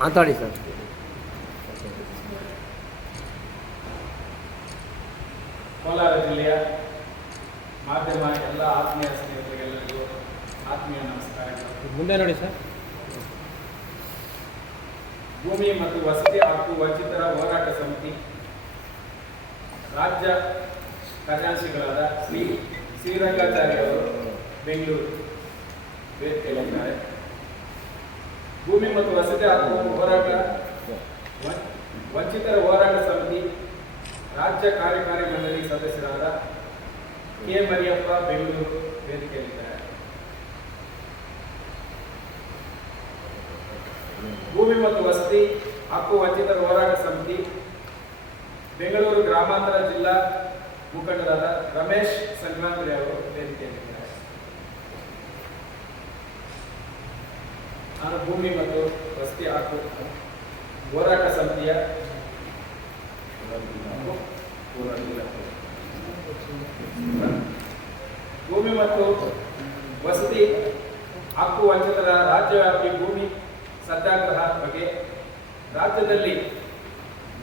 ಮಾತಾಡಿ ಸರ್. ಕೋಲಾರ ಜಿಲ್ಲೆಯ ಮಾಧ್ಯಮ ಎಲ್ಲ ಆತ್ಮೀಯ ಸ್ನೇಹಿತರಿಗೆಲ್ಲರಿಗೂ ಆತ್ಮೀಯ ನಮಸ್ಕಾರಗಳು ಮುಂದೆ ನೋಡಿ ಸರ್. ಭೂಮಿ ಮತ್ತು ವಸತಿ ಹಕ್ಕು ವಂಚಿತರ ಹೋರಾಟ ಸಮಿತಿ ರಾಜ್ಯ ಖಜಾಂಶಿಗಳಾದ ಶ್ರೀ ಶ್ರೀರಂಗಾಚಾರ್ಯ ಅವರು ಬೆಂಗಳೂರು ವೇದಿಕೆಯಲ್ಲಿದ್ದಾರೆ. ಭೂಮಿ ಮತ್ತು ವಸತಿ ಹಕ್ಕು ಹೋರಾಟ ವಂಚಿತರ ಹೋರಾಟ ಸಮಿತಿ, ರಾಜ್ಯ ಕಾರ್ಯಕಾರಿ ಮಂಡಳಿ ಸದಸ್ಯರಾದ ಕೆ. ಮರಿಯಪ್ಪ ಬೆಂಗಳೂರು ವೇದಿಕೆಯಲ್ಲಿದ್ದಾರೆ. ಭೂಮಿ ಮತ್ತು ವಸತಿ ಹಕ್ಕು ವಂಚಿತರ ಹೋರಾಟ ಸಮಿತಿ, ಬೆಂಗಳೂರು ಗ್ರಾಮಾಂತರ ಜಿಲ್ಲಾ ಮುಖಂಡರಾದ ರಮೇಶ್ ಸಂಕ್ರಾಂತಿ ಅವರು ವೇದಿಕೆಯಲ್ಲಿದ್ದಾರೆ. ನಾನು ಭೂಮಿ ಮತ್ತು ವಸತಿ ಹಾಕುವುದು ಹೋರಾಟ ಸಮಿತಿಯ ಭೂಮಿ ಮತ್ತು ವಸತಿ ಹಕ್ಕು ವಂಚಿತರ ರಾಜ್ಯವ್ಯಾಪಿ ಭೂಮಿ ಸತ್ಯಾಗ್ರಹ ಬಗ್ಗೆ ರಾಜ್ಯದಲ್ಲಿ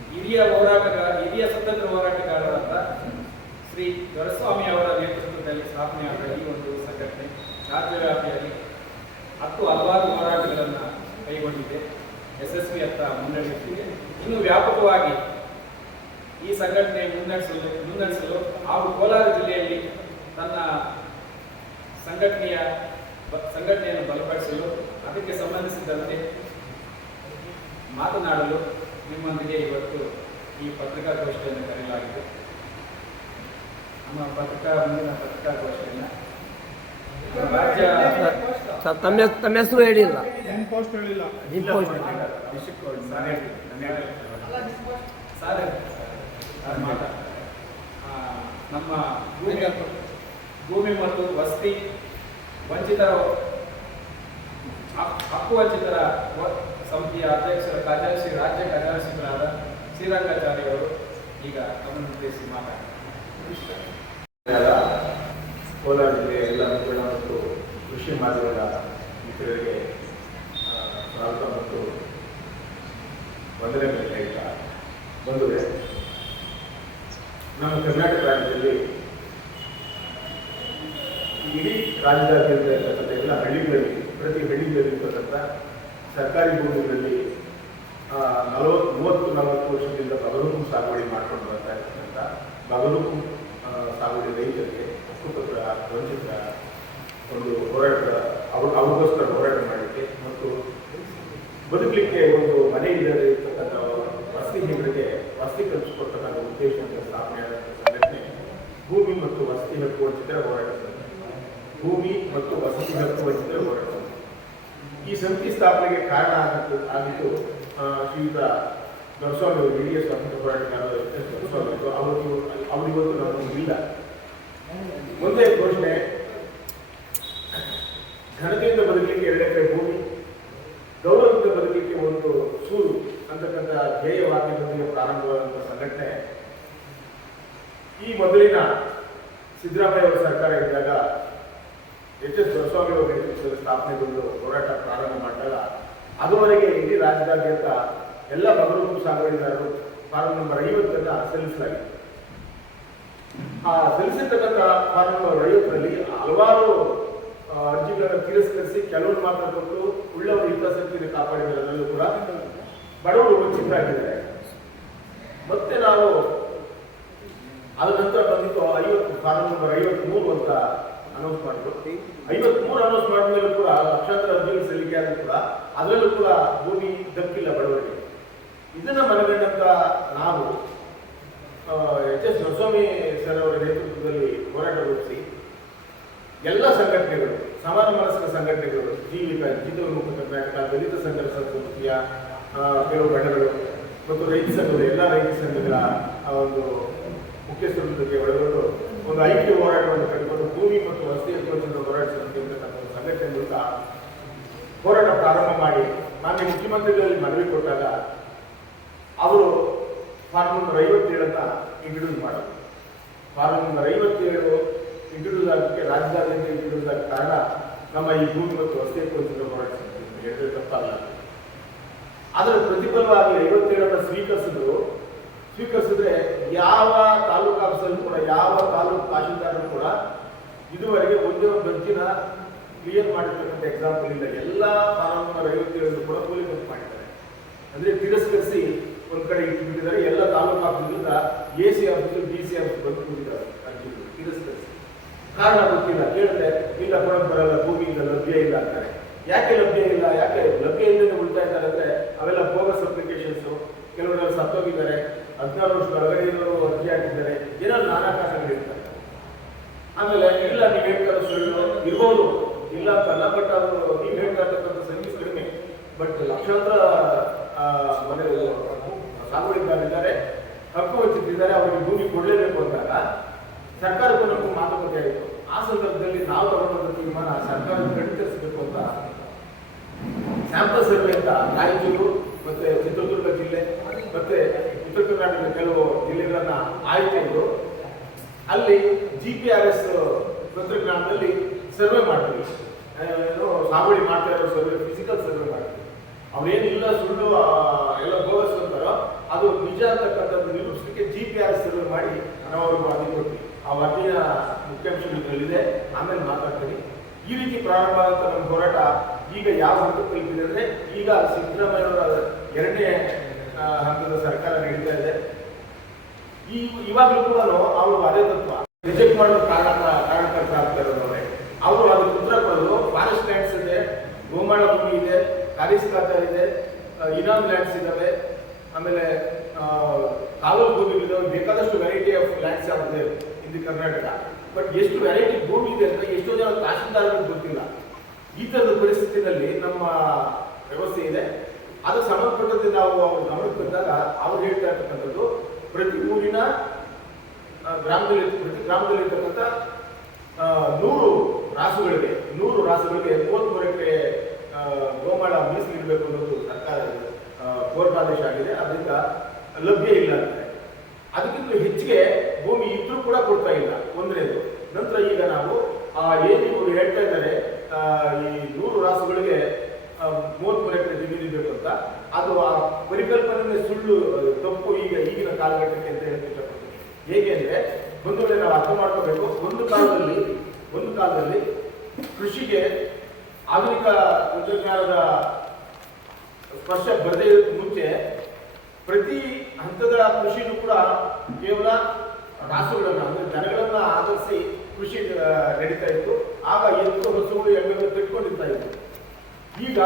ಹಿರಿಯ ಹೋರಾಟಗಾರ ಹಿರಿಯ ಸ್ವತಂತ್ರ ಹೋರಾಟಗಾರರಾದ ಶ್ರೀ ದೊರೆಸ್ವಾಮಿ ಅವರ ನೇತೃತ್ವದಲ್ಲಿ ಸ್ಥಾಪನೆಯಾದ ಈ ಒಂದು ಸಂಘಟನೆ ರಾಜ್ಯವ್ಯಾಪಿಯಾಗಿ ಹತ್ತು ಹಲವಾರು ಹೋರಾಟಗಳನ್ನು ಕೈಗೊಂಡಿದೆ. ಯಶಸ್ವಿಯತ್ತ ಮುನ್ನಡೆಸುತ್ತಿದೆ. ಇನ್ನು ವ್ಯಾಪಕವಾಗಿ ಈ ಸಂಘಟನೆ ಮುನ್ನಡೆಸಲು ಮುನ್ನಡೆಸಲು ಹಾಗೂ ಕೋಲಾರ ಜಿಲ್ಲೆಯಲ್ಲಿ ತನ್ನ ಸಂಘಟನೆಯ ಸಂಘಟನೆಯನ್ನು ಬಲಪಡಿಸಲು ಅದಕ್ಕೆ ಸಂಬಂಧಿಸಿದಂತೆ ಮಾತನಾಡಲು ನಿಮ್ಮೊಂದಿಗೆ ಇವತ್ತು ಈ ಪತ್ರಿಕಾಗೋಷ್ಠಿಯನ್ನು ಕರೆಯಲಾಗಿದೆ. ನಮ್ಮ ಪತ್ರಿಕಾ, ಮುಂದಿನ ಪತ್ರಿಕಾಗೋಷ್ಠಿಯನ್ನು ರಾಜ್ಯ ಸರ್ ತಮ್ಮ ಹೆಸ್- ತಮ್ಮ ಹೆಸರು ಹೇಳಿಲ್ಲ ನಿಮ್ಮ ಪೋಸ್ಟ್ ಹೇಳಿಲ್ಲ ನಿಮ್ಮ ಪೋಸ್ಟ್ ಡಿಸ್ಟ್ರಿಕ್ಟ್ ಕೋರ್ಟ್ ಸಾರ್ ಹೇಳಿ, ನಾನು ಹೇಳಿ. ಸಾರ್ ಹೇಳಿ. ಸಾರ್ ಮಾತಾ- ಆ, ನಮ್ಮ ಭೂಮಿ ಭೂಮಿ ಮತ್ತು ವಸತಿ ವಂಚಿತರ ಹಕ್- ಹಕ್ಕು ವಂಚಿತರ ವ- ಸಮಿತಿಯ ಅಧ್ಯಕ್ಷರ ಕಾರ್ಯದರ್ಶಿ ರಾಜ್ಯ ಕಾರ್ಯದರ್ಶಿಗಳಾದ ಶ್ರೀರಂಗಾಚಾರ್ಯ ಅವರು ಈಗ ಉದ್ದೇಶಿಸಿ ಮಾತಾಡ್ತಾರೆ ಕೋಲಾರ ಜಿಲ್ಲೆಯ ಎಲ್ಲ ಮತ್ತು ಕೃಷಿ ಮಾಡಿದಾಗ ಮಿತ್ರರಿಗೆ ಸ್ವಾಗತ ಮತ್ತು ವಂದನೆ ಬೇಕಾಗಿಲ್ಲ ಬಂದುವೆ ನಮ್ಮ ಕರ್ನಾಟಕ ರಾಜ್ಯದಲ್ಲಿ ಇಡೀ ರಾಜ್ಯದಾದ್ಯಂತ ಇರ್ತಕ್ಕಂಥ ಎಲ್ಲ ಹಳ್ಳಿಗಳಲ್ಲಿ, ಪ್ರತಿ ಹಳ್ಳಿಗಳಲ್ಲಿ ಇರ್ತಕ್ಕಂಥ ಸರ್ಕಾರಿ ಭೂಮಿಗಳಲ್ಲಿ ನಲವತ್ತು, ಮೂವತ್ತು, ನಲವತ್ತು ವರ್ಷದಿಂದ ಬಗಲುಕು ಸಾಗುವಳಿ ಮಾಡ್ಕೊಂಡು ಬರ್ತಾ ಇರ್ತಕ್ಕಂಥ ಬಗಲುಕು ಸಾಗುವಳಿ ರೈತರಿಗೆ ಹಕ್ಕುಪತ್ರ ವಂಚಿತ ಒಂದು ಹೋರಾಟ, ಅವ್ರ, ಅವ್ರಿಗೋಸ್ಕರ ಹೋರಾಟ ಮಾಡಲಿಕ್ಕೆ ಮತ್ತು ಬದುಕಲಿಕ್ಕೆ ಒಂದು ಮನೆ ಇಲ್ಲದೆ ಇರ್ತಕ್ಕಂಥ ವಸತಿಗಳಿಗೆ ವಸತಿ ಕಲ್ಪಿಸಿಕೊಡ್ತಕ್ಕಂಥ ಉದ್ದೇಶದಿಂದ ಸ್ಥಾಪನೆ ಸಂಘಟನೆ ಭೂಮಿ ಮತ್ತು ವಸತಿ ಹಕ್ಕು ವಂಚಿತರ ಹೋರಾಟ ಭೂಮಿ ಮತ್ತು ವಸತಿ ಹಕ್ಕು ವಂಚಿತರ ಹೋರಾಟ ಈ ಸಮಿತಿ ಸ್ಥಾಪನೆಗೆ ಕಾರಣ ಆಗಿತ್ತು ಆಗಿದ್ದು ಶ್ರೀಯುತ ದೊರಸ್ವಾಮಿ ಅವರು, ಹಿರಿಯ ಸ್ವಾತಂತ್ರ್ಯ ಎಸ್ ದೊರಸ್ವಾಮಿ ಅವರು. ಅವರಿಗೊಂದು ಅವರು ಇಲ್ಲ. ಒಂದೇ ಘೋಷಣೆ ಘನತೆಯಿಂದ ಬದುಕಲಿಕ್ಕೆ ಎರಡು ಎಕರೆ ಭೂಮಿ, ಗೌರವದಿಂದ ಬದುಕಲಿಕ್ಕೆ ಒಂದು ಸೂರು ಅಂತಕ್ಕಂಥ ಧ್ಯೇಯ ವಾಕ್ಯದೊಂದಿಗೆ ಪ್ರಾರಂಭವಾದಂಥ ಸಂಘಟನೆ. ಈ ಮೊದಲಿನ ಸಿದ್ದರಾಮಯ್ಯ ಅವರ ಸರ್ಕಾರ ಇದ್ದಾಗ ಎಚ್ ಎಸ್ ದೊರಸ್ವಾಮಿ ಅವರ ನೇತೃತ್ವದಲ್ಲಿ ಸ್ಥಾಪನೆಗೊಂಡು ಹೋರಾಟ ಪ್ರಾರಂಭ ಮಾಡಿದಾಗ ಅದುವರೆಗೆ ಇಡೀ ರಾಜ್ಯದಾದ್ಯಂತ ಎಲ್ಲ ಬಗಲು ಸಾಗುವಳಿದಾರರು ಫಾರಂ ನಂಬರ್ ಐವತ್ತನ್ನ ಸಲ್ಲಿಸಲಾಗಿದೆ ಆ ಸಲ್ಲಿಸಿರ್ತಕ್ಕಂಥ ಫಾರಂ ನಂಬರ್ ಐವತ್ತರಲ್ಲಿ ಹಲವಾರು ಅರ್ಜಿಗಳನ್ನು ತಿರಸ್ಕರಿಸಿ ಕೆಲವರು ಮಾತ್ರ ಕೊಟ್ಟು ಉಳ್ಳವರು ಹಿತಾಸಕ್ತಿಯನ್ನು ಕಾಪಾಡಿದರಲ್ಲೂ ಕೂಡ ಬಡವರು ವಂಚಿತರಾಗಿದ್ದಾರೆ ಮತ್ತೆ ನಾವು ಅದ ನಂತರ ಬಂದಿತ್ತು ಐವತ್ತು ಫಾರಂ ನಂಬರ್ ಐವತ್ಮೂರು ಅಂತ ಅನೌನ್ಸ್ ಮಾಡಿದ್ರು. ಐವತ್ಮೂರು ಅನೌನ್ಸ್ ಮಾಡಿದ್ಮೇಲೂ ಕೂಡ ಲಕ್ಷಾಂತರ ಅರ್ಜಿಗಳು ಸಲ್ಲಿಕೆ ಆದರೂ ಕೂಡ ಅದರಲ್ಲೂ ಕೂಡ ಭೂಮಿ ದಕ್ಕಿಲ್ಲ ಬಡವರಿಗೆ ಇದನ್ನ ಮನಗಂಡಂತ ನಾವು ಎಚ್ ಎಸ್ ನರಸ್ವಾಮಿ ಸರ್ ಅವರ ನೇತೃತ್ವದಲ್ಲಿ ಹೋರಾಟ ರೂಪಿಸಿ ಎಲ್ಲ ಸಂಘಟನೆಗಳು ಸಮಾನ ಮನಸ್ಸಿನ ಸಂಘಟನೆಗಳು ಜೀವಿಕ ಜಿತವ ಮುಖ ಕರ್ನಾಟಕ ದಲಿತ ಸಂಘರ್ಷ ಸಂಸ್ಕೃತಿಯ ಕೆಲವು ಬಣ್ಣಗಳು ಮತ್ತು ರೈತ ಸಂಘದ, ಎಲ್ಲ ರೈತ ಸಂಘಗಳ, ಆ, ಒಂದು ಮುಖ್ಯಸ್ಥರ ಜೊತೆಗೆ ಒಳಗೊಂಡು ಒಂದು ಐಕ್ಯ ಹೋರಾಟವನ್ನು ಕಟ್ಟಿಕೊಂಡು ಭೂಮಿ ಮತ್ತು ವಸತಿ ಯೋಜನೆ ಹೋರಾಟ ಸಮಿತಿ ಅಂತಕ್ಕಂಥ ಒಂದು ಸಂಘಟನೆ ಮೂಲಕ ಹೋರಾಟ ಪ್ರಾರಂಭ ಮಾಡಿ, ಮಾನ್ಯ ಮುಖ್ಯಮಂತ್ರಿಗಳಲ್ಲಿ ಮನವಿ ಕೊಟ್ಟಾಗ ಅವರು ಫಾರ್ಮ್ ನಂಬರ್ ಐವತ್ತೇಳನ್ನ ಇಂಟ್ರೊಡ್ಯೂಸ್ ಮಾಡಿದ್ರು. ಫಾರ್ಮ್ ನಂಬರ್ ಐವತ್ತೇಳು ಇಂಟ್ರೊಡ್ಯೂಸ್ ಆಗಲಿಕ್ಕೆ ರಾಜಧಾನಿಯಿಂದ ಇಂಟ್ರೊಡ್ಯೂಸ್ ಆಗ ಕಾರಣ ನಮ್ಮ ಈ ಭೂಮಿ ಮತ್ತು ವಸತಿ ಕುರಿತು ಹೇಳಿದ್ರೆ ತಪ್ಪಲ್ಲ. ಅದರ ಪ್ರತಿಫಲವಾಗಿ ಐವತ್ತೇಳನ್ನ ಸ್ವೀಕರಿಸಿದ್ರು. ಸ್ವೀಕರಿಸಿದ್ರೆ ಯಾವ ತಾಲೂಕು ಆಫೀಸಲ್ಲೂ ಕೂಡ, ಯಾವ ತಾಲೂಕು ತಹಶೀಲ್ದಾರರು ಕೂಡ ಇದುವರೆಗೆ ಒಂದೇ ಒಂದು ಅರ್ಜಿನ ಕ್ಲಿಯರ್ ಮಾಡಿರ್ತಕ್ಕಂಥ ಎಕ್ಸಾಂಪಲ್ ಇಲ್ಲ. ಎಲ್ಲ ತಾಲೂಕಿನ ಐವತ್ತೇಳು ಕೂಡ ಕೂಲಿಬಂದ್ ಮಾಡಿದ್ದಾರೆ. ಅಂದ್ರೆ ತಿರಸ್ಕರಿಸಿ ಒಂದ್ ಕಡೆ ಇಟ್ಬಿಟ್ಟಿದ್ದಾರೆ. ಎಲ್ಲ ತಾಲೂಕು ಆಫೀಸಿಂದ A C office D C office ಬಂದು ಕಾರಣ ಗೊತ್ತಿಲ್ಲ. ಕೇಳಿದ್ರೆ ಇಲ್ಲ ಕೊಡಕ್ ಬರಲ್ಲ ಭೂಮಿ ಇಲ್ಲ ಲಭ್ಯ ಇಲ್ಲ ಅಂತಾರೆ. ಯಾಕೆ ಲಭ್ಯ ಇಲ್ಲ ಯಾಕೆ ಲಭ್ಯ ಇಲ್ಲದೆ ಉಳ್ತಾ ಇದ್ದಾರೆ ಅಂದ್ರೆ ಅವೆಲ್ಲ ಬೋಗಸ್ ಅಪ್ಲಿಕೇಶನ್ಸ್ ಕೆಲವರೆಲ್ಲ ಸತ್ತೋಗಿದ್ದಾರೆ ಹದಿನಾರು ವರ್ಷ ಒಳಗಡೆ ಇರೋರು ಅರ್ಜಿ ಹಾಕಿದ್ದಾರೆ ಏನೋ ನಾನಾ ಕಾರಣಗಳಿರ್ತಾರೆ ಆಮೇಲೆ ಇಲ್ಲ ನೀವು ಹೇಳ್ತಾರ ಸುಳ್ಳು ಇರ್ಬೋದು ಇಲ್ಲ ಅಂತಲ್ಲ ಬಟ್ ಅದು ನೀವು ಹೇಳ್ತಾ ಇರ್ತಕ್ಕಂಥ ಸಂಖ್ಯೆ ಕಡಿಮೆ ಬಟ್ ಲಕ್ಷಾಂತರ ಆ, ಮನೆ ಸಾಗುವಳಿದಾರಿದ್ದಾರೆ ಹಕ್ಕು ವಂಚಿತಿದ್ದಾರೆ ಅವರಿಗೆ ಭೂಮಿ ಕೊಡಲೇಬೇಕು ಅಂದಾಗ ಸರ್ಕಾರಕ್ಕೂ ನಮಗೂ ಮಾತುಕತೆ ಆಯಿತು ಆ ಸಂದರ್ಭದಲ್ಲಿ ನಾವು ತಗೊಂಡಂತ ತೀರ್ಮಾನ ಸರ್ಕಾರ ಕಡಿತರಿಸಬೇಕು ಅಂತ ಸ್ಯಾಂಪಲ್ ಸರ್ವೆ ಅಂತ ರಾಯಚೂರು ಮತ್ತೆ ಚಿತ್ರದುರ್ಗ ಜಿಲ್ಲೆ ಮತ್ತೆ ಉತ್ತರ ಕರ್ನಾಟಕದ ಕೆಲವು ಜಿಲ್ಲೆಗಳನ್ನ ಆಯ್ಕೆಂಡು ಅಲ್ಲಿ ಜಿ ಪಿ ಆರ್ ಎಸ್ ತಂತ್ರಜ್ಞಾನದಲ್ಲಿ ಸರ್ವೆ ಮಾಡ್ತೀವಿ ಸಾಗುವಳಿ ಮಾಡ್ತಾ ಇರೋ ಸರ್ವೆ ಫಿಸಿಕಲ್ ಸರ್ವೆ ಮಾಡ್ತೀವಿ ಅವ್ರೇನಿಲ್ಲ, ಸುಳ್ಳು ಎಲ್ಲ ಬೋಗಸ್ ಅಂತಾರೋ ಅದು ನಿಜ ಅಂತಕ್ಕಂಥದ್ದು ನಿರೂಪಿಸಲಿಕ್ಕೆ G P R S survey ಮಾಡಿ ನಾವು ಅವ್ರಿಗೆ ಕೊಟ್ವಿ. ಆ ವರದಿಯ ಮುಖ್ಯಾಂಶಗಳು ಇದರಲ್ಲಿದೆ ಆಮೇಲೆ ಮಾತಾಡ್ತೀನಿ. ಈ ರೀತಿ ಪ್ರಾರಂಭ ಆದಂತ ನಮ್ಮ ಹೋರಾಟ ಈಗ ಯಾವ ಹಂತಕ್ಕೆ ತಲುಪಿದೆ ಅಂದ್ರೆ ಈಗ ಸಿದ್ದರಾಮಯ್ಯವರ ಎರಡನೇ ಹಂತದ ಸರ್ಕಾರ ನಡೀತಾ ಇದೆ. ಈ ಇವಾಗಲೂ ಕೂಡ ಅವರು ಅದೇ ತತ್ವ. ರಿಜೆಕ್ಟ್ ಮಾಡೋ ಕಾರಣ ಕಾರಣಕರ್ತ ಆಗ್ತಾ ಇರೋದವ್ರೆ ಅವರು ಅದಕ್ಕೆ ಉತ್ತರ ಕೊಡೋದು. ಫಾರೆಸ್ಟ್ ಲ್ಯಾಂಡ್ಸ್ ಇದೆ ಗೋಮಾಳ ಭೂಮಿ ಇದೆ ಖಾಲಿಸ್ ಖಾತಾ ಇದೆ ಇನಾಮ್ ಲ್ಯಾಂಡ್ಸ್ ಇದಾವೆ. ಆಮೇಲೆ ಆ, ಭೂಮಿ ಬೇಕಾದಷ್ಟು ವೆರೈಟಿ ಆಫ್ ಲ್ಯಾಂಡ್ಸ್ ಯಾವಿದೆ ಇನ್ ದಿ ಕರ್ನಾಟಕ. ಬಟ್ ಎಷ್ಟು ವೆರೈಟಿ ಭೂಮಿ ಇದೆ ಅಂತ ಎಷ್ಟೋ ಜನ ತಹಶೀಲ್ದಾರರಿಗೆ ಗೊತ್ತಿಲ್ಲ. ಈ ತರದ ಪರಿಸ್ಥಿತಿನಲ್ಲಿ ನಮ್ಮ ವ್ಯವಸ್ಥೆ ಇದೆ. ಅದು ಸಂಬಂಧಪಟ್ಟಂತೆ ನಾವು ಅವ್ರ ಗಮನಕ್ಕೆ ಬಂದಾಗ ಅವ್ರು ಹೇಳ್ತಾ ಇರ್ತಕ್ಕಂಥದ್ದು ಪ್ರತಿ ಊರಿನ ಗ್ರಾಮದಲ್ಲಿ ಪ್ರತಿ ಗ್ರಾಮದಲ್ಲಿ ಇರ್ತಕ್ಕಂಥ ಆ, ನೂರು ರಾಸುಗಳಿಗೆ ನೂರು ರಾಸುಗಳಿಗೆ ಮೂವತ್ಮೂರು ಎಕರೆ ಗೋಮಾಳ ಮೀಸಲಿಡಬೇಕು ಅನ್ನೋದು ಸರ್ಕಾರ ಕೋರ್ಟ್ ಆದೇಶ ಆಗಿದೆ. ಅದರಿಂದ ಲಭ್ಯ ಇಲ್ಲ ಅಂತಾರೆ ಅದಕ್ಕಿಂತ ಹೆಚ್ಚಿಗೆ ಭೂಮಿ ಇದ್ರೂ ಕೂಡ ಕೊಡ್ತಾ ಇಲ್ಲ ಒಂದನೇದು ನಂತರ ಈಗ ನಾವು, ಆ, ಏನು ಇವರು ಹೇಳ್ತಾ ಇದ್ದಾರೆ ಈ ನೂರು ರಾಸುಗಳಿಗೆ ಮೂವತ್ತು ಎಕರೆ ಜಮೀನು ಬೇಕು ಅಂತ, ಅದು ಆ ಪರಿಕಲ್ಪನೆ ಸುಳ್ಳು ತಪ್ಪು ಈಗ ಈಗಿನ ಕಾಲಘಟ್ಟಕ್ಕೆ ಅಂತ ಇಷ್ಟಪಡ್ತೀನಿ ಹೇಗೆ ಅಂದ್ರೆ, ಒಂದು ವೇಳೆ ನಾವು ಅರ್ಥ ಮಾಡ್ಕೋಬೇಕು, ಒಂದು ಕಾಲದಲ್ಲಿ ಒಂದು ಕಾಲದಲ್ಲಿ ಕೃಷಿಗೆ ಆಧುನಿಕ ತಂತ್ರಜ್ಞಾನದ ಸ್ಪರ್ಶ ಬರದೇ ಮುಂಚೆ ಪ್ರತಿ ಹಂತದ ಕೃಷಿನೂ ಕೂಡ ಕೇವಲ ರಾಸುಗಳನ್ನ ಅಂದ್ರೆ ದನಗಳನ್ನ ಆಧರಿಸಿ ಕೃಷಿ ನಡೀತಾ ಇತ್ತು. ಆಗ ಎತ್ತು ಹಸುಗಳು ಎಮ್ಮೆಗಳು ಕಟ್ಕೊಂಡಿರ್ತಾ ಇತ್ತು ಈಗ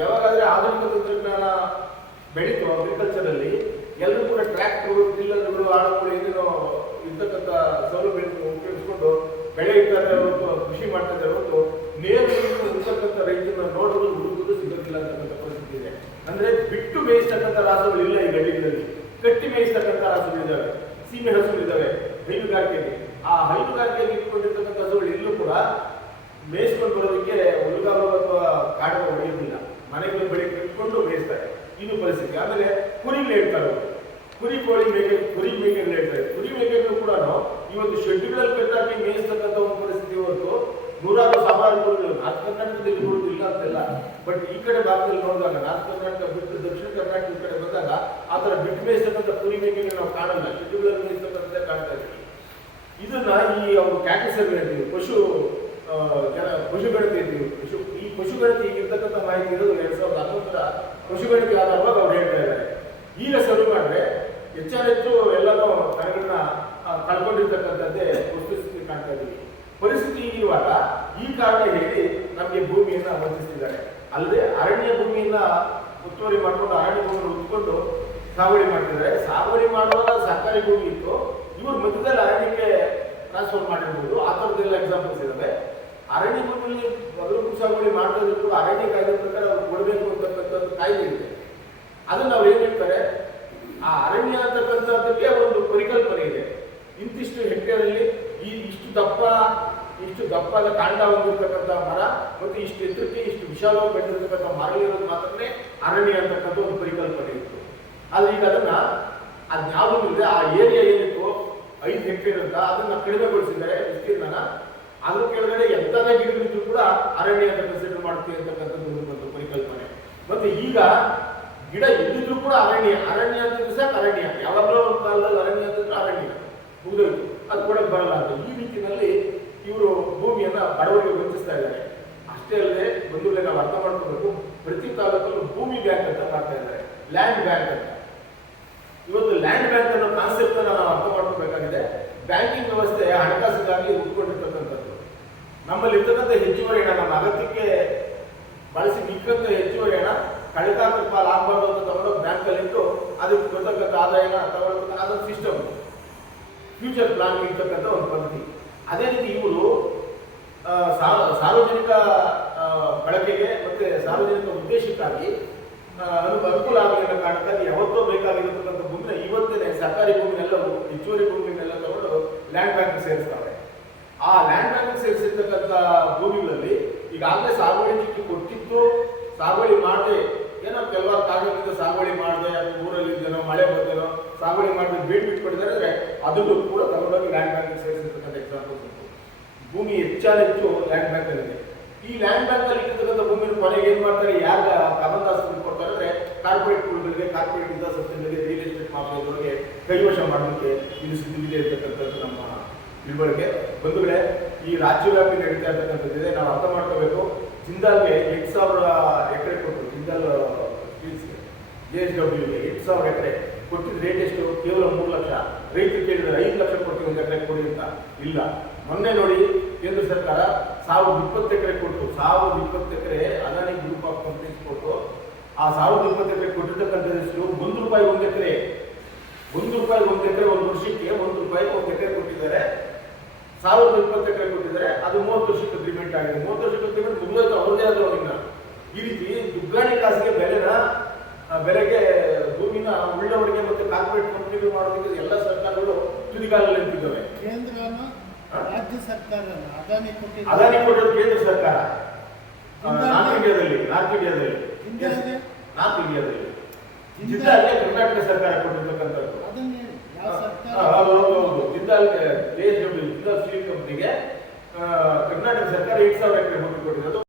ಯಾವಾಗಾದ್ರೆ ಆಧುನಿಕ ತಂತ್ರಜ್ಞಾನ ಬೆಳೀತು ಅಗ್ರಿಕಲ್ಚರ್ ಅಲ್ಲಿ, ಎಲ್ಲರೂ ಕೂಡ ಟ್ರ್ಯಾಕ್ಟರ್ ಟಿಲ್ಲರ್ಗಳು ಆಳುಗಳು ಏನೇನೋ ಇರ್ತಕ್ಕಂಥ ಸೌಲಭ್ಯ ಉಪಯೋಗಿಸ್ಕೊಂಡು ಬೆಳೆ ಇರ್ತಾರೆ ಹೊರತು ಕೃಷಿ ಮಾಡ್ತಾ ಇದ್ದಾರೆ. ಹೊರತು ನೇರವಾಗಿ ಇರ್ತಕ್ಕಂಥ ರೈತನ ನೋಡೋದು ಹುಡುಕುವುದು ಸಿಗೋದಿಲ್ಲ ಅಂತಕ್ಕಂಥ ಪರಿಸ್ಥಿತಿ ಇದೆ. ಅಂದ್ರೆ ಬಿಟ್ಟು ಬೇಯಿಸ್ತಕ್ಕಂಥ ರಾಸುಗಳು ಇಲ್ಲ ಈ ಗಡಿಗಳಲ್ಲಿ ಕಟ್ಟಿ ಮೇಯಿಸ್ತಕ್ಕಂಥ ರಾಸುಗಳು ಇದ್ದಾವೆ ಸೀಮೆ ಹಸುಗಳು ಇದ್ದಾವೆ ಹೈನುಗಾರಿಕೆಗೆ ಆ ಹೈನುಗಾರಿಕೆಗೆ ಇಟ್ಕೊಂಡಿರ್ತಕ್ಕಂಥ ಹಸುಗಳು ಇಲ್ಲೂ ಕೂಡ ಮೇಯಿಸ್ಕೊಂಡು ಬರೋದಕ್ಕೆ ಹುಡುಗಾಲು ಅಥವಾ ಕಾಡಿಗೆ ಹೊಡೆಯೋದಿಲ್ಲ ಮನೆಗಳ ಬಳಿ ಕಟ್ಕೊಂಡು ಮೇಯಿಸ್ತಾರೆ ಇದು ಪರಿಸ್ಥಿತಿ ಆಮೇಲೆ ಕುರಿಗಳು ಹೇಳ್ತಾರೆ ಅವ್ರು. ಕುರಿ ಕೋಳಿ ಮೇಕೆ, ಕುರಿ ಮೇಕೆಗಳು ಹೇಳ್ತಾರೆ. ಕುರಿ ಮೇಕೆಗಳು ಕೂಡ ಇವತ್ತು ಶೆಡ್ಯೂಲಲ್ಲಿ ಕಟ್ಟಾಗಿ ಮೇಯಿಸ್ತಕ್ಕಂಥ ಒಂದು ಪರಿಸ್ಥಿತಿ ಹೊರತು ನೂರಾರು ಸಾವಿರಾರು ಕುರಿಗಳು ಕರ್ನಾಟಕದಲ್ಲಿ ನೋಡೋದು ಇಲ್ಲ ಅಂತೆಲ್ಲ ಬಟ್ ಈ ಕಡೆ ಭಾಗದಲ್ಲಿ ನೋಡಿದಾಗ ನಾರ್ತ್ ಕರ್ನಾಟಕ ಬಿಟ್ಟು ದಕ್ಷಿಣ ಕರ್ನಾಟಕ ಕಡೆ ಬಂದಾಗ ಆ ಥರ ಬಿಟ್ಟು ಮೇಯಿಸ್ತಕ್ಕಂಥ ಕುರಿ ಮೇಕೆಗಳು ನಾವು ಕಾಣಲ್ಲ. ಶೆಡ್ಯೂಲ್ ಮೇಯಿಸ್ತಕ್ಕಂಥದ್ದೇ ಕಾಣ್ತಾ ಇದ್ದೀವಿ ಇದನ್ನ ಈ ಅವರು ಕ್ಯಾಟಲ್ ಹೇಳ್ತೀವಿ. ಪಶು ಜನ ಪಶುಗಣತಿ ಇದ್ದೀವಿ ಪಶು, ಈ ಪಶುಗಣತಿ ಈಗಿರ್ತಕ್ಕಂಥ ಮಾಹಿತಿ ಇರೋದು ಎರಡ್ ಸಾವಿರದ ಹನ್ನೊಂದರ ಪಶುಗಣತಿ ಆದಾಗ ಅವ್ರು ಹೇಳ್ತಾ ಇದ್ದಾರೆ. ಈಗ ಸರ್ವ್ ಮಾಡಿದ್ರೆ ಹೆಚ್ಚಾನೆಚ್ಚು ಎಲ್ಲರೂ ಕರೆಗಳನ್ನ ಕಳ್ಕೊಂಡಿರ್ತಕ್ಕಂಥದ್ದೇ ಪರಿಸ್ಥಿತಿ ಕಾಣ್ತಾ ಇದ್ದೀವಿ ಪರಿಸ್ಥಿತಿ ಇರುವಾಗ ಈ ಕಾರಣ ಹೇಳಿ ನಮಗೆ ಭೂಮಿಯನ್ನು ವಂಚಿಸ್ತಿದ್ದಾರೆ. ಅಲ್ಲದೆ ಅರಣ್ಯ ಭೂಮಿಯನ್ನ ಒತ್ತುವರಿ ಮಾಡ್ಕೊಂಡು ಅರಣ್ಯ ಭೂಮಿಯನ್ನು ಉತ್ಕೊಂಡು ಸಾಗುವಳಿ ಮಾಡ್ತಿದ್ದಾರೆ. ಸಾಗುವಳಿ ಮಾಡುವಾಗ ಸರ್ಕಾರಿ ಭೂಮಿ ಇತ್ತು. ಇವರು ಮಧ್ಯದಲ್ಲಿ ಅರಣ್ಯಕ್ಕೆ ಟ್ರಾನ್ಸ್ಫರ್ ಮಾಡಿರ್ಬೋದು. ಆ ಥರದ್ದೆಲ್ಲ ಎಕ್ಸಾಂಪಲ್ಸ್ ಇದ್ದಾವೆ ಅರಣ್ಯ ಭೂಮಿಯಲ್ಲಿ ಮೊದಲು ಸಾಗುವಳಿ ಮಾಡ್ತಾ ಇದ್ರು ಅರಣ್ಯ ಕಾಯ್ದೆ ಪ್ರಕಾರ ಅವ್ರು ಕೊಡಬೇಕು ಅಂತಕ್ಕಂಥದ್ದು ಕಾಯ್ದೆ ಇದೆ. ಅದನ್ನು ಅವ್ರು ಏನ್ ಹೇಳ್ತಾರೆ? ಆ ಅರಣ್ಯ ಅಂತಕ್ಕಂಥದ್ದಕ್ಕೆ ಒಂದು ಪರಿಕಲ್ಪನೆ ಇದೆ. ಇಂತಿಷ್ಟು ಹೆಕ್ಟೇರಲ್ಲಿ ಈ ಇಷ್ಟು ದಪ್ಪ, ಇಷ್ಟು ದಪ್ಪದ ಕಾಂಡ ಹೊಂದಿರತಕ್ಕಂಥ ಮರ ಮತ್ತು ಇಷ್ಟು ಎತ್ತರಕ್ಕೆ ಇಷ್ಟು ವಿಶಾಲವಾಗಿ ಮರ ಮರಗಳಿರೋದು ಮಾತ್ರನೇ ಅರಣ್ಯ ಅಂತಕ್ಕಂಥ ಒಂದು ಪರಿಕಲ್ಪನೆ ಇತ್ತು. ಆದ್ರೆ ಈಗ ಅದನ್ನ ಅದ್ಯಾವುದೂ ಇಲ್ಲದೆ ಆ ಏರಿಯಾ ಏನಿತ್ತು ಐದು ಹೆಕ್ಟೇರ್ ಅಂತ ಅದನ್ನ ಕಡಿಮೆಗೊಳಿಸಿದ್ದಾರೆ ವಿಸ್ತೀರ್ಣನ. ಅದ್ರ ಕೆಳಗಡೆ ಎಂತದೇ ಗಿಡ ಕೂಡ ಅರಣ್ಯ ಅಂತ ಕನ್ಸಿಡರ್ ಮಾಡ್ತೀವಿ ಅಂತಕ್ಕಂಥದ್ದು ಒಂದು ಪರಿಕಲ್ಪನೆ. ಮತ್ತೆ ಈಗ ಗಿಡ ಎಲ್ಲಿದ್ರು ಕೂಡ ಅರಣ್ಯ ಅರಣ್ಯ ಅಂತಿದ್ರು ಸಾಕು ಅರಣ್ಯ. ಯಾವಾಗಲೂ ಒಂದು ಕಾಲದಲ್ಲಿ ಅರಣ್ಯ ಅಂತಿದ್ರು ಅರಣ್ಯ. ಮುಗಿದು ಅದು ಕೂಡ ಬರಲಾರದು. ಅಂತ ಈ ರೀತಿಯಲ್ಲಿ ಇವರು ಭೂಮಿಯನ್ನ ಬಡವರಿಗೆ ವಂಚಿಸ್ತಾ ಇದ್ದಾರೆ. ಅಷ್ಟೇ ಅಲ್ಲದೆ ಬಂಧುಗಳೇ ನಾವು ಅರ್ಥ ಮಾಡ್ಕೋಬೇಕು. ಪ್ರತಿ ತಾಲೂಕಲ್ಲೂ ಭೂಮಿ ಬ್ಯಾಂಕ್ ಅಂತ ಮಾಡ್ತಾ ಇದ್ದಾರೆ. ಲ್ಯಾಂಡ್ ಬ್ಯಾಂಕ್ ಅಂತ. ಇವತ್ತು ಲ್ಯಾಂಡ್ ಬ್ಯಾಂಕ್ ಅನ್ನೋ ಕಾನ್ಸೆಪ್ಟ್ ಅನ್ನ ನಾವು ಅರ್ಥ ಮಾಡ್ಕೋಬೇಕಾಗಿದೆ. ಬ್ಯಾಂಕಿಂಗ್ ವ್ಯವಸ್ಥೆ ಹಣಕಾಸಿಗಾಗಿ ಉಟ್ಕೊಂಡಿರ್ತಕ್ಕಂಥದ್ದು ನಮ್ಮಲ್ಲಿ ಇರ್ತಕ್ಕಂಥ ಹೆಚ್ಚುವರಿ ಹಣ, ನಮ್ಮ ಅಗತ್ಯಕ್ಕೆ ಬಳಸಿ ಮಿಕ್ಕಂತ ಹೆಚ್ಚುವರಿ ಹಣ ಕಳಕಾಕ ತಗೊಳ್ತಕ್ಕಂಥ ಅದೊಂದು ಸಿಸ್ಟಮ್ ಫ್ಯೂಚರ್ ಪ್ಲಾನ್ ಇರ್ತಕ್ಕಂಥ ಒಂದು ಪದ್ಧತಿ. ಅದೇ ರೀತಿ ಇವರು ಸಾರ್ವಜನಿಕ ಬಳಕೆಗೆ ಮತ್ತೆ ಸಾರ್ವಜನಿಕ ಉದ್ದೇಶಕ್ಕಾಗಿ ಅನುಕೂಲ ಆಗಲಿಲ್ಲ ಕಾರಣಕ್ಕಾಗಿ ಯಾವತ್ತೋ ಬೇಕಾಗಿರತಕ್ಕಂಥ ಭೂಮಿನ ಇವತ್ತೇ ಸರ್ಕಾರಿ ಭೂಮಿನೆಲ್ಲವೂ ಹೆಚ್ಚುವರಿ ಭೂಮಿನೆಲ್ಲ ತಗೊಂಡು ಲ್ಯಾಂಡ್ ಬ್ಯಾಂಕ್ ಸೇರಿಸ್ತಾರೆ. ಆ ಲ್ಯಾಂಡ್ ಬ್ಯಾಂಕ್ ಸೇರಿಸಿರ್ತಕ್ಕಂಥ ಭೂಮಿಗಳಲ್ಲಿ ಈಗಾಗಲೇ ಸಾಗುವಳಿ ಚೀಟಿ ಕೊಟ್ಟಿದ್ದು ಸಾಗುವಳಿ ಮಾಡದೆ ಏನೋ ಕೆಲವಾರು ಕಾರಣದಿಂದ ಸಾಗುವಳಿ ಮಾಡದೆ ಅದು ಊರಲ್ಲಿ ಇದ್ದೇನೋ ಮಳೆ ಬಂದೇನೋ ಸಾಗುವಳಿ ಮಾಡದೆ ಅಂದರೆ ಅದನ್ನು ಕೂಡ ತಗೊಂಡೋಗಿ ಲ್ಯಾಂಡ್ ಬ್ಯಾಂಕ್ ಸೇರಿಸಿರ್ತಕ್ಕಂಥ ಎಕ್ಸಾಂಪಲ್ಸ್ ಉಂಟು ಭೂಮಿ ಹೆಚ್ಚಾನೆಚ್ಚು ಲ್ಯಾಂಡ್ ಬ್ಯಾಂಕ್ ಅಲ್ಲಿ ಇದೆ ಈ ಲ್ಯಾಂಡ್ ಬ್ಯಾಂಕಲ್ಲಿ ಇರ್ತಕ್ಕಂಥ ಭೂಮಿ ಕೊನೆಗೆ ಏನು ಮಾಡ್ತಾರೆ ಯಾರ ಕಮಂದಾಸ್ತಿಗೆ ಕೊಡ್ತಾರೆ ಅಂದರೆ ಕಾರ್ಪೊರೇಟ್ ಕುಳುಗಳಿಗೆ ಕಾರ್ಪೊರೇಟ್ ಇಂದ ಸಂಸ್ಥೆಗಳಿಗೆ ರಿಯಲ್ ಎಸ್ಟೇಟ್ ಮಾಫಿಯಾದವರಿಗೆ ಕೈವಶ ಮಾಡಲಿಕ್ಕೆ ಇದು ಸಿದ್ಧವಿದೆ ಇರ್ತಕ್ಕಂಥದ್ದು ನಮ್ಮ ತಿಳುವಳಿಕೆ ಬಂಧುಗಳೇ ಈ ರಾಜ್ಯವ್ಯಾಪಿ ನಡೀತಾ ಇರ್ತಕ್ಕಂಥದ್ದಿದೆ ನಾವು ಅರ್ಥ ಮಾಡ್ಕೋಬೇಕು ಜಿಂದಾಲ್ಗೆ ಎಂಟು ಸಾವಿರ ಎಕರೆ ಕೊಟ್ಟರು ಜಿಂದಾಲ್ ಜೆ ಎಸ್ ಡಬ್ಲ್ಯೂಗೆ ಎಂಟು ಸಾವಿರ ಎಕರೆ ಕೊಟ್ಟಿದ್ದ ರೇಟ್ ಎಷ್ಟು? ಕೇವಲ ಮೂರು ಲಕ್ಷ. ರೈತರು ಕೇಳಿದರೆ ಐದು ಲಕ್ಷ ಕೊಡ್ತೀವಿ ಒಂದು ಎಕರೆ ಕೊಡಿ ಅಂತ. ಇಲ್ಲ. ಮೊನ್ನೆ ನೋಡಿ ಕೇಂದ್ರ ಸರ್ಕಾರ ಸಾವಿರದ ಇಪ್ಪತ್ತು ಎಕರೆ ಕೊಟ್ಟು, ಸಾವಿರದ ಇಪ್ಪತ್ತು ಎಕರೆ ಅದಾನಿ ಗ್ರೂಪ್ ಆಫ್ ಕಂಪ್ನೀಸ್ ಕೊಟ್ಟು, ಆ ಸಾವಿರದ ಇಪ್ಪತ್ತು ಎಕರೆ ಕೊಟ್ಟಿರ್ತಕ್ಕಂಥದ್ದು ಒಂದು ರೂಪಾಯಿ ಒಂದು ಎಕರೆ. ಒಂದು ರೂಪಾಯಿ ಒಂದು ಎಕರೆ ಒಂದು ವರ್ಷಕ್ಕೆ ಒಂದು ರೂಪಾಯಿ ಒಂದು ಎಕರೆ ಕೊಟ್ಟಿದ್ದಾರೆ. ಸಾವಿರದ ಇಪ್ಪತ್ತು ಎಕರೆ ಕೊಟ್ಟಿದ್ದಾರೆ. ಅದು ಮೂವತ್ತು ವರ್ಷಕ್ಕೆ ಅಗ್ರಿಮೆಂಟ್ ಆಗಿದೆ. ಮೂವತ್ತು ವರ್ಷಕ್ಕೆ ಅಗ್ರಿಮೆಂಟ್ ಮುಗಿದೋಯ್ತು ಅವ್ರದೇ ಆದ ಈ ರೀತಿ ದುಗ್ಗಾಣಿ ಕಾಸಿಗೆ ಬೆಲೆನ ಬೆಲೆಗೆ ಭೂಮಿನ ಉಳ್ಳವರಿಗೆ ಮತ್ತೆ ಕಾರ್ಪೊರೇಟ್ ಕಂಪ್ನಿಗಳು ಮಾಡೋದಕ್ಕೆ ಎಲ್ಲ ಸರ್ಕಾರಗಳು ತುದಿಗಾಲಲ್ಲಿ ನಿಂತಿದ್ದಾವೆ. ಕೇಂದ್ರನ ರಾಜ್ಯ ಸರ್ಕಾರ ಅದಾನಿ ಕೊಟ್ಟಿದ್ದು? ಅದಾನಿ ಕೊಟ್ಟಿದ್ದು ಕೇಂದ್ರ ಸರ್ಕಾರ. ನಾರ್ತ್ ಇಂಡಿಯಾದಲ್ಲಿ ನಾರ್ತ್ ಇಂಡಿಯಾದಲ್ಲಿ? ನಾರ್ತ್ ಇಂಡಿಯಾದಲ್ಲಿ. ಜಿಂದಾಲ್? ಜಿಂದಾಲ್ಗೆ ಕರ್ನಾಟಕ ಸರ್ಕಾರ ಕೊಟ್ಟಿರ್ತಕ್ಕಂಥದ್ದು. ಅದನ್ನ ಹೇಳಿ ಯಾವ ಸರ್ಕಾರ? ಹೌದು Jindal J S W Jindal steel ಕಂಪ್ನಿಗೆ ಕರ್ನಾಟಕ ಸರ್ಕಾರ ಎಂಟು ಸಾವಿರ ಎಕರೆ ಭೂಮಿ ಕೊಟ್ಟಿರೋದು